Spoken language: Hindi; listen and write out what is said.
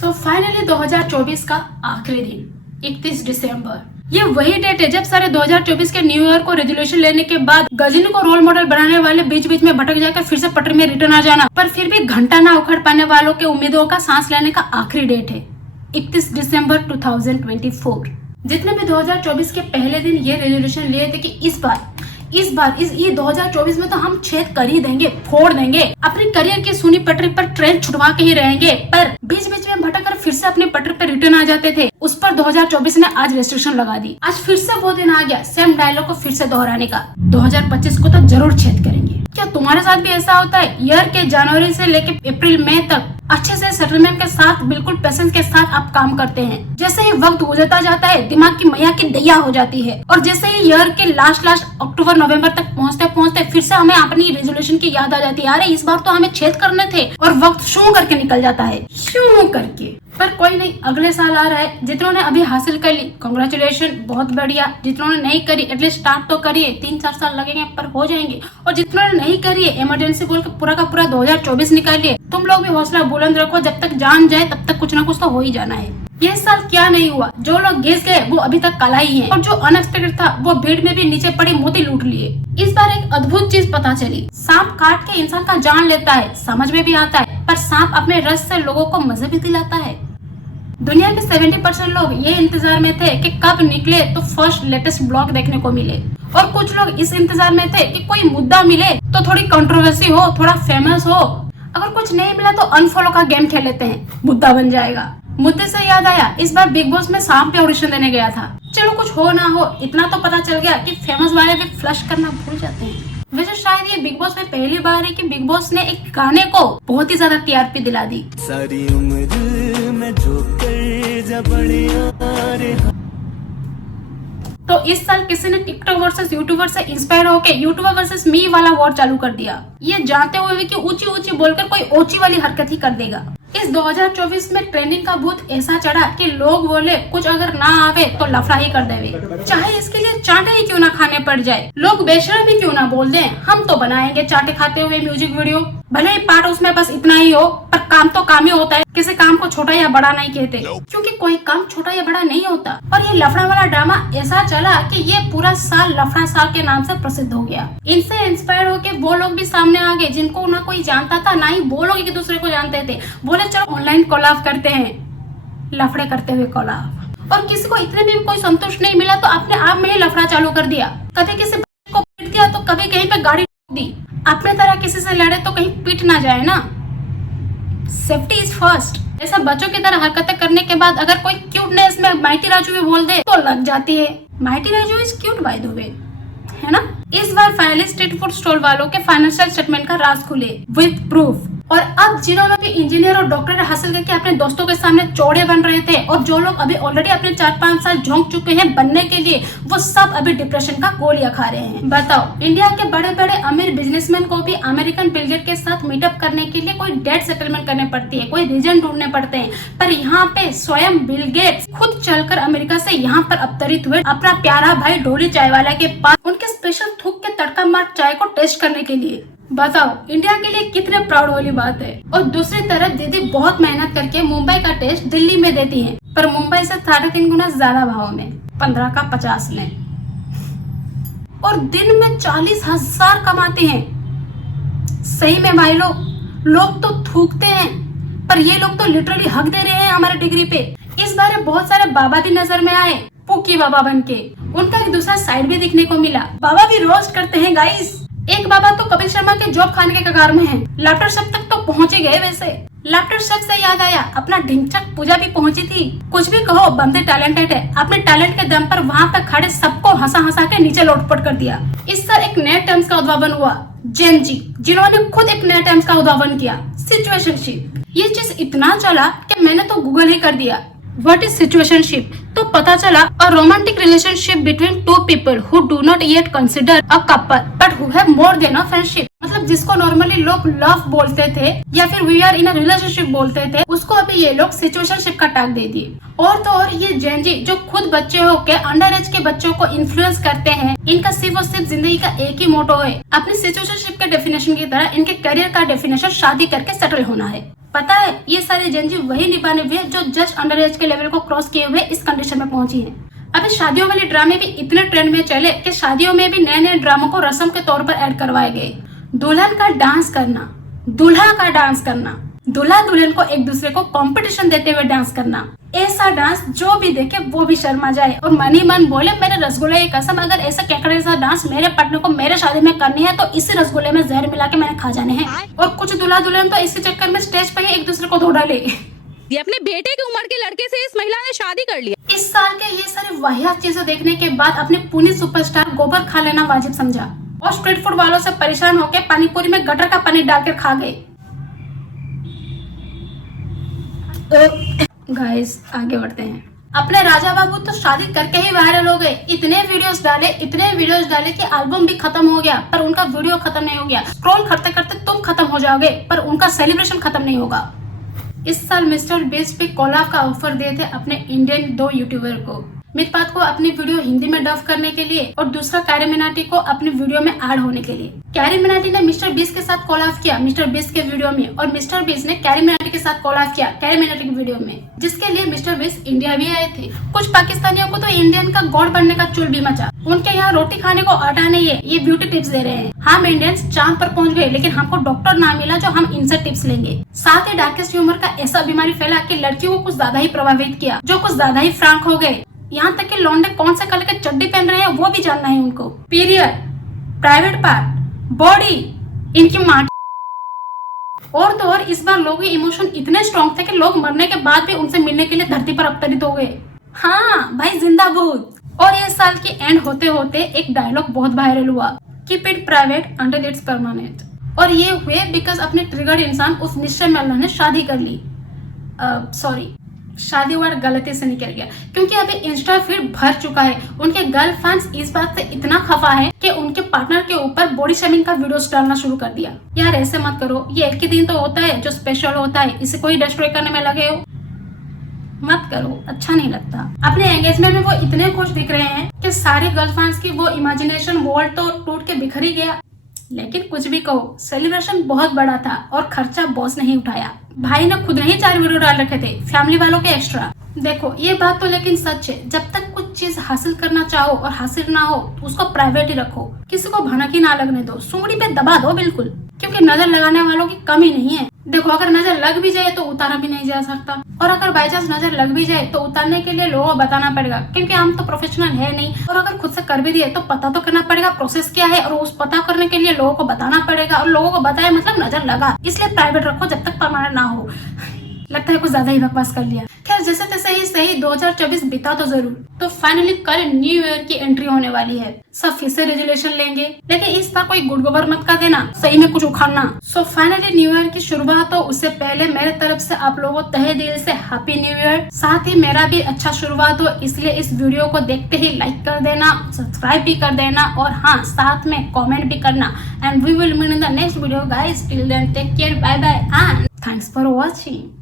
सो फाइनली 2024 का आखिरी दिन 31 दिसंबर, ये वही डेट है जब सारे 2024 के न्यू ईयर को रेजोल्यूशन लेने के बाद गजनी को रोल मॉडल बनाने वाले बीच बीच में भटक जाकर फिर से पटरी में रिटर्न आ जाना, पर फिर भी घंटा ना उखड़ पाने वालों के उम्मीदों का सांस लेने का आखिरी डेट है 31 दिसंबर 2024। जितने भी 2024 के पहले दिन ये रेजोल्यूशन लिए थे कि इस बार ये 2024 में तो हम छेद कर ही देंगे, फोड़ देंगे, अपने करियर की सुनी पटरी पर ट्रेन छुड़वा के ही रहेंगे, पर बीच बीच में भटक कर फिर से अपनी पटरी पर रिटर्न आ जाते थे। उस पर 2024 ने आज रेस्ट्रिक्शन लगा दी। आज फिर से वो दिन आ गया सेम डायलॉग को फिर से दोहराने का। 2025 को तो जरूर छेद करेंगे। क्या तुम्हारे साथ भी ऐसा होता है? ईयर के जनवरी से लेकर अप्रैल मई तक अच्छे से सेटलमेंट के साथ, बिल्कुल पेशेंस के साथ आप काम करते हैं। जैसे ही वक्त गुजरता जाता है, दिमाग की मैया की दैया हो जाती है, और जैसे ही ईयर के लास्ट अक्टूबर नवंबर तक पहुंचते फिर से हमें अपनी रेजोल्यूशन की याद आ जाती है। अरे इस बार तो हमें छेद करने थे, और वक्त शू करके निकल जाता है, शू करके। पर कोई नहीं, अगले साल आ रहा है। जितनों हासिल हासिल कर ली कांग्रेचुलेशन, बहुत बढ़िया। जितनों ने नहीं करी एटलीस्ट स्टार्ट तो करिए, 3-4 साल लगेंगे पर हो जाएंगे। और जितनों ने नहीं करी है इमरजेंसी बोल के पूरा का पूरा 2024 निकालिए। तुम लोग भी हौसला बुलंद रखो, जब तक जान जाए तब तक कुछ ना कुछ तो हो ही जाना है। ये साल क्या नहीं हुआ, जो लोग घिस गए वो अभी तक काला ही है, और जो अनएक्सपेक्टेड था वो भीड़ में भी नीचे पड़ी मोती लूट लिए। इस बार एक अद्भुत चीज पता चली, सांप काट के इंसान का जान लेता है, समझ में भी आता है, पर सांप अपने रस से लोगों को मजे भी दिलाता है। दुनिया के 70% लोग ये इंतजार में थे कि कब निकले तो फर्स्ट लेटेस्ट ब्लॉग देखने को मिले, और कुछ लोग इस इंतजार में थे कि कोई मुद्दा मिले तो थोड़ी कंट्रोवर्सी हो, थोड़ा फेमस हो। अगर कुछ नहीं मिला तो अनफॉलो का गेम खेल लेते हैं, मुद्दा बन जाएगा। मुद्दे से याद आया, इस बार बिग बॉस में सांप पे ऑडिशन देने गया था। चलो कुछ हो ना हो, इतना तो पता चल गया कि फेमस वाले भी फ्लश करना भूल जाते हैं। वैसे शायद ये बिग बॉस में पहली बार है कि बिग बॉस ने एक गाने को बहुत ही ज्यादा टीआरपी दिला दी। सारी उम्र में जो कर जब तो इस साल किसी ने टिकटॉक वर्सेस यूट्यूबर से इंस्पायर होकर यूट्यूबर वर्सेस मी वाला वॉर चालू कर दिया, ये जानते हुए भी कि ऊंची ऊंची बोलकर कोई ओची वाली हरकत ही कर देगा। इस 2024 में ट्रेंडिंग का भूत ऐसा चढ़ा कि लोग बोले कुछ अगर ना आवे तो लफड़ा ही कर देवे, चाहे इसके लिए चाटे ही क्यों ना खाने पड़ जाए। लोग बेशरम भी क्यों ना बोल दें, हम तो बनाएंगे चाटे खाते हुए म्यूजिक वीडियो, भले ही पार्ट उसमें बस इतना ही हो, पर काम तो काम ही होता है। किसी काम को छोटा या बड़ा नहीं कहते, क्योंकि कोई काम छोटा या बड़ा नहीं होता। और ये लफड़ा वाला ड्रामा ऐसा चला कि ये पूरा साल लफड़ा साल के नाम से प्रसिद्ध हो गया। इनसे इंस्पायर होके वो लोग भी सामने आ गए जिनको ना कोई जानता था, ना ही वो लोग एक दूसरे को जानते थे। बोले चलो ऑनलाइन कोलैब करते हैं, लफड़े करते हुए कोलैब। और किसी को इतने भी कोई संतुष्ट नहीं मिला तो अपने आप में ही लफड़ा चालू कर दिया। कभी किसी को पीट दिया तो कभी कहीं पे गाड़ी दी। अपने तरह किसी से लड़े तो कहीं पीट ना जाए ना, सेफ्टी इज फर्स्ट। ऐसा बच्चों की तरह हरकतें करने के बाद अगर कोई क्यूटनेस में माइटी राजू भी बोल दे तो लग जाती है। Mighty Raju is cute by the way, है ना। इस बार फाइनली स्ट्रीट फूड स्टॉल वालों के फाइनेंशियल स्टेटमेंट का राज खुले विद प्रूफ। और अब जिन्होंने भी इंजीनियर और डॉक्टर हासिल करके अपने दोस्तों के सामने चौड़े बन रहे थे, और जो लोग अभी ऑलरेडी अपने 4-5 साल झोंक चुके हैं बनने के लिए, वो सब अभी डिप्रेशन का गोलियां खा रहे हैं। बताओ, इंडिया के बड़े बड़े अमीर बिजनेसमैन को भी अमेरिकन बिल गेट के साथ मीटअप करने के लिए कोई डेट सेटलमेंट करने पड़ती है, कोई रीजन ढूंढने पड़ते हैं, पर यहाँ पे स्वयं बिल गेट्स खुद चलकर अमेरिका से यहाँ पर अवतरित हुए अपना प्यारा भाई ढोली चाय वाला के पास उनके स्पेशल थूक के तड़का मार चाय को टेस्ट करने के लिए। बताओ, इंडिया के लिए कितने प्राउड वाली बात है। और दूसरी तरफ दीदी बहुत मेहनत करके मुंबई का टेस्ट दिल्ली में देती हैं, पर मुंबई से 3.5 गुना ज्यादा भाव में, 15 का 50 में, और दिन में 40,000 कमाते हैं। सही में भाई लोग तो थूकते हैं, पर ये लोग तो लिटरली हक दे रहे हैं हमारे डिग्री पे। इस बार बहुत सारे बाबा भी नजर में आए, पुकी बाबा बन के। उनका एक दूसरा साइड भी दिखने को मिला। बाबा भी रोस्ट करते हैं गाइस। एक बाबा तो कपिल शर्मा के जॉब खाने के कगार में है। लाफ्टर शेफ तक तो पहुंच ही गए। वैसे लाफ्टर शेफ से याद आया, अपना ढिंचक पूजा भी पहुंची थी। कुछ भी कहो, बंदे टैलेंटेड है। अपने टैलेंट के दम पर वहाँ पे खड़े सबको हंसा के नीचे लोटपट कर दिया। इस साल एक नए टर्म्स का उद्भावन हुआ, जेन जी, जिन्होंने खुद एक नए टर्म्स का उद्भावन किया, सिचुएशनशिप। ये चीज इतना चला कि मैंने तो गूगल ही कर दिया, व्हाट इज सिचुएशनशिप। तो पता चला a romantic relationship between two people who do not yet consider a couple but who have more than a friendship. मतलब जिसको नॉर्मली लोग लव बोलते थे या फिर we are in a relationship बोलते थे, उसको अभी ये लोग सिचुएशनशिप का टैग दे दिए। और तो और ये जेन जी जो खुद बच्चे होके अंडर एज के बच्चों को इन्फ्लुएंस करते हैं, इनका सिर्फ और सिर्फ जिंदगी का एक ही मोटो है, अपनी सिचुएशनशिप के डेफिनेशन की तरह इनके करियर का डेफिनेशन शादी करके सेटल होना है। पता है ये सारी जेंजी वही निभाने हुए जो जस्ट अंडर एज के लेवल को क्रॉस किए हुए इस कंडीशन में पहुंची है। अभी शादियों वाले ड्रामे भी इतने ट्रेंड में चले कि शादियों में भी नए नए ड्रामों को रस्म के तौर पर ऐड करवाए गए। दुल्हन का डांस करना, दूल्हा का डांस करना, दूल्हा दुल्हन को एक दूसरे को कंपटीशन देते हुए डांस करना, ऐसा डांस जो भी देखे वो भी शर्मा जाए और मन ही मन बोले मेरे रसगुल्ले की कसम, अगर ऐसा केकड़े सा डांस मेरे पटने को मेरे शादी में करनी है तो इसी रसगुल्ले में जहर मिला के मैंने खा जाने हैं। और कुछ दूल्हा दुल्हन तो इसी चक्कर में स्टेज पर ही एक दूसरे को धो डाले। ये अपने बेटे की उम्र के लड़के से इस महिला ने शादी कर लिया। इस साल के ये सारी वाहियात चीजें देखने के बाद अपने पुनी सुपरस्टार गोबर खा लेना वाजिब समझा और स्ट्रीट फूड वालों से परेशान होकर पानीपुरी में गटर का पानी डालकर खा गए। गाइस आगे बढ़ते हैं। अपने राजा बाबू तो शादी करके ही वायरल हो गए। इतने वीडियोस डाले कि एल्बम भी खत्म हो गया पर उनका वीडियो खत्म नहीं हो गया। स्क्रॉल करते करते तुम खत्म हो जाओगे पर उनका सेलिब्रेशन खत्म नहीं होगा। इस साल मिस्टर बीस्ट भी कोलैब का ऑफर दिए थे अपने इंडियन 2 यूट्यूबर को, मितपात को अपनी वीडियो हिंदी में डब करने के लिए और दूसरा कैरी मिनाटी को अपनी वीडियो में ऐड होने के लिए। कैरी मिनाटी ने मिस्टर बीस्ट के साथ कोलैब किया मिस्टर बीस्ट के वीडियो में और मिस्टर बीस्ट ने कैरी मिनाटी के साथ कोलैब किया कैरी मिनाटी की वीडियो में, जिसके लिए मिस्टर बीस्ट इंडिया भी आए थे। कुछ पाकिस्तानियों को तो इंडियन का गॉड बनने का चुल भी मचा। उनके यहाँ रोटी खाने को आटा नहीं है, ये ब्यूटी टिप्स दे रहे हैं। हम इंडियंस चांद पर पहुंच गए लेकिन हमको डॉक्टर ना मिला जो हम इनसे टिप्स लेंगे। साथ ही डार्केस्ट ह्यूमर का ऐसा बीमारी फैला कि लड़कियों को कुछ ज्यादा ही प्रभावित किया, जो कुछ ज्यादा ही फ्रैंक हो गए। यहाँ तक कि लौंडे कौन से कलर के चड्डी पहन रहे हैं वो भी जानना है उनको। पीरियड, प्राइवेट पार्ट, बॉडी, इनकी माँ। और तो और इस बार लोगों के इमोशन इतने स्ट्रॉन्ग थे कि लोग मरने के बाद भी उनसे मिलने के लिए धरती पर अवतरित हो गए। हाँ भाई जिंदाबाद। और ये साल की एंड होते होते एक डायलॉग बहुत वायरल हुआ, keep it private until it's permanent. और ये हुए बिकॉज अपने ट्रिगर्ड इंसान उस निश्चय मल्ला ने शादी कर ली। सॉरी, शादी वर्ड गलती से निकल गया क्योंकि अभी इंस्टा फीड भर चुका है। उनके गर्ल फैंस इस बात से इतना खफा है कि उनके पार्टनर के ऊपर बॉडी शेमिंग का वीडियोस डालना शुरू कर दिया। यार ऐसे मत करो, ये एक ही दिन तो होता है जो स्पेशल होता है, इसे कोई डिस्ट्रॉय करने में लगे हो मत करो, अच्छा नहीं लगता। अपने एंगेजमेंट में वो इतने खुश दिख रहे हैं कि सारी गर्ल फैंस की वो इमेजिनेशन वर्ल्ड तो टूट के बिखर ही गया। लेकिन कुछ भी कहो, सेलिब्रेशन बहुत बड़ा था और खर्चा बॉस नहीं उठाया। भाई ने खुद नहीं 4 वीडियो डाल रखे थे, फैमिली वालों के एक्स्ट्रा। देखो ये बात तो लेकिन सच है, जब तक कुछ चीज हासिल करना चाहो और हासिल ना हो तो उसको प्राइवेट ही रखो, किसी को भनक ही ना लगने दो, सुंगड़ी पे दबा दो बिल्कुल, क्योंकि नजर लगाने वालों की कमी नहीं है। देखो अगर नजर लग भी जाए तो उतारा भी नहीं जा सकता, और अगर बाई चांस नजर लग भी जाए तो उतारने के लिए लोगों को बताना पड़ेगा, क्योंकि हम तो प्रोफेशनल है नहीं। और अगर खुद से कर भी दिए तो पता तो करना पड़ेगा प्रोसेस क्या है, और उस पता करने के लिए लोगों को बताना पड़ेगा, और लोगों को बताया मतलब नजर लगा। इसलिए प्राइवेट रखो जब तक परमानेंट ना हो। लगता है कुछ ज्यादा ही बकवास कर लिया। खैर जैसे तैसे ही सही 2024 बीता तो जरूर। तो फाइनली कल न्यू ईयर की एंट्री होने वाली है। सब फिर से रेजोल्यूशन लेंगे, लेकिन इस बार कोई गुड गोबर मत कर देना, सही में कुछ उखाड़ना। सो फाइनली न्यू ईयर की शुरुआत हो उससे पहले मेरे तरफ से आप लोगों को तहे दिल से हैप्पी न्यू ईयर। साथ ही मेरा भी अच्छा शुरुआत हो, इसलिए इस वीडियो को देखते ही लाइक कर देना, सब्सक्राइब भी कर देना, और हाँ साथ में कॉमेंट भी करना। And we will meet in the next video guys. Till then take care, bye bye and thanks for watching.